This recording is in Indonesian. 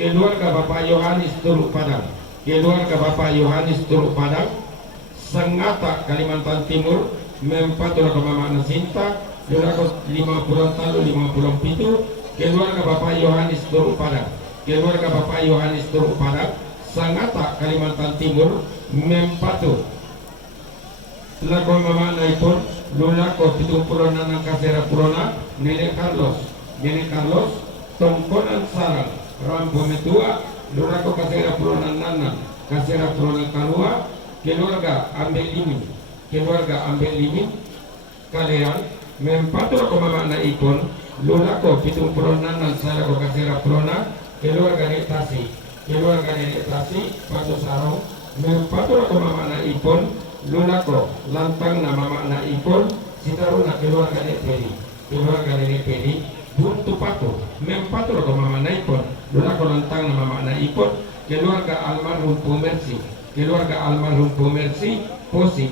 keluarga Bapak Yohanes Turuk Padang, keluarga Bapak Yohanes Turuk Padang, Sengata Kalimantan Timur, Mempatul Kemamana Sinta, Lurako 50 Talu 50 Pitu, keluarga Bapak Yohanes Turuk Padang, keluarga Bapak Yohanes Turuk Padang, Sengata Kalimantan Timur, Mempatul Lako Mamana Ipon, Lurako 70 Nanang Kasera Purona, Nenek Carlos, Tongkonan Sarang, Rampo Metua, Lurako Kasera Purona Nana, Kasera Purona Kalua, keluarga Ambel Limin, Kalean, Mempatul Komamana Ipon, Lurako 70 Nanan Sarako Kasera Purona, keluarga Netasi, Pato Sarong, Mempatul Komamana Ipon, Lurako Lantang Nama Makna Ipon, Sitaruna keluarga Nepedi, Buntu Pato, Mempatul Komamana Ipon, Lurako Lantang Nama Makna Ipon, keluarga almarhum Pomersi, Posi,